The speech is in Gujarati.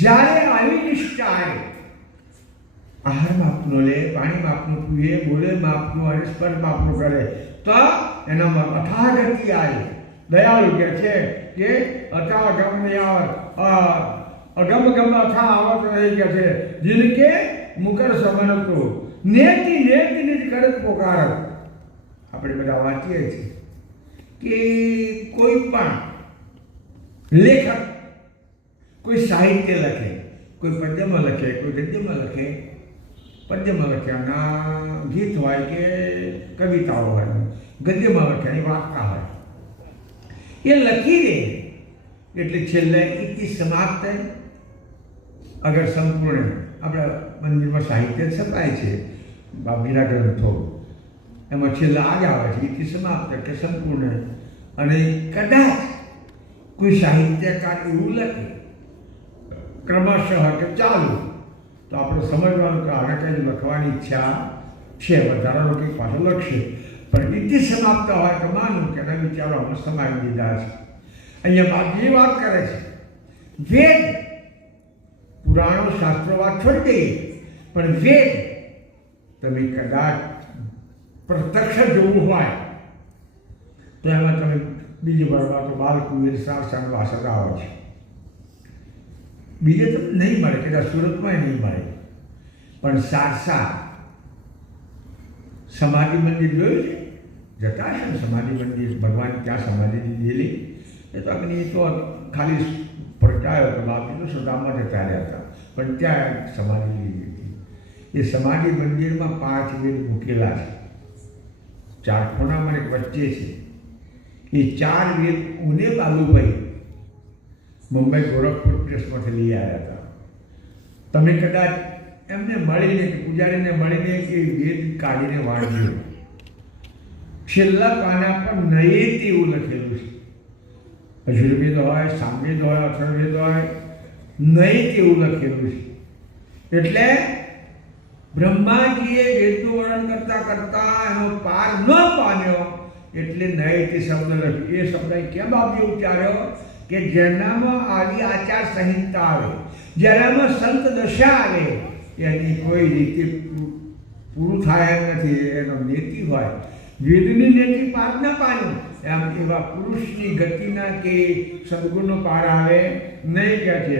જ્યારે આવી નિષ્ઠાએ આહાર માપનો લે, પાણી માપનું પીએ, બોલે, માપનું અને સ્પર્શ માપનું કરે, તો એનામાં અથા ગતિ આવે. દયાળુ કે છે કે અથા યાર અગમ ગમ અથા આવત નહીં કે છે. જિનકે મુકર સમનતો. નેતિ નેતિ નિજ કરત પોકાર. આપણે બધા વાંચીએ છીએ કે કોઈ પણ લેખક કોઈ સાહિત્ય લખે, કોઈ પદ્યમાં લખે, કોઈ ગદ્યમાં લખે. પદ્યમાં લખ્યાના ગીત હોય કે કવિતાઓ હોય, ગદ્યમાં લખ્યાની વાર્તા હોય. એ લખી દે, એટલે છેલ્લે ઇતિ સમાપ્ત અગર સંપૂર્ણ આપણા મંદિરમાં સાહિત્ય છપાય છે બાબીના ગ્રંથો, એમાં છેલ્લા આજ આવે છે ઇતિ સમાપ્ત કે સંપૂર્ણ. અને કદાચ કોઈ સાહિત્યકાર એવું લખે ક્રમશઃ કે ચાલુ. તો આપણે સમજવાનું કે આને કંઈ લખવાની ઈચ્છા છે. વધારાનું કંઈક પાછું લખશે. પણ નીતિ સમાપ્ત હોય તો માનું કે એના વિચારો અમે સમાવી દીધા છે. અહીંયા બાપજી વાત કરે છે, વેદ પુરાણો શાસ્ત્રો વાત છોડી દઈએ પણ વેદ તમે કદાચ પ્રત્યક્ષ જોવું હોય, તો એમાં તમે બીજી વાર તો બાલકુવીર સારસાન વાસદ હોય છે. બીજે તમને નહીં મળે કદાચ સુરતમાં નહીં મળે પણ સારસા સમાધિ મંદિર જોયું છે જતા હશે ને સમાધિ મંદિર ભગવાન ત્યાં સમાધિ દીધેલી એ તો અગ્નિ તો ખાલી પ્રગટાયો તો બાકી તો સુદામમાં જતા રહ્યા હતા પણ ત્યાં સમાધિ લીધી હતી એ સમાધિ મંદિરમાં પાંચ વેદ મૂકેલા છે ચાર ખૂણામાં એક વચ્ચે છે એ ચાર વેદ ઉને બાલુભાઈ મુંબઈ ગોરખપુર પ્રેસમાંથી લઈ આવ્યા હતા. તમે કદાચ એમને મળીને પૂજારીને મળીને એ વેદ કાઢીને વાંચ્યો. છેલ્લા પાના પર નયેત એવું લખેલું છે. અજુર્વેદ હોય સામવેદ હોય અથર્વેદ હોય નયેત એવું લખેલું છે. એટલે બ્રહ્માજીએ વેદનું વર્ણન કરતા કરતા એનો પાર ન પામ્યો એટલે નયેતી શબ્દ લખ્યો. એ શબ્દ કેમ આવ્યો ઉચ્ચાર્યો? કે જેનામાં આવી આચાર સંહિતા આવે, જેનામાં સંત દશા આવે, એની કોઈ રીતે પૂરું થાય નથી, એનો નીતિ હોય. વેદની નીતિ પાર ન પાડ્યું એમ એવા પુરુષની ગતિના કે સદગુણનો પાર આવે, નહીં કહે છે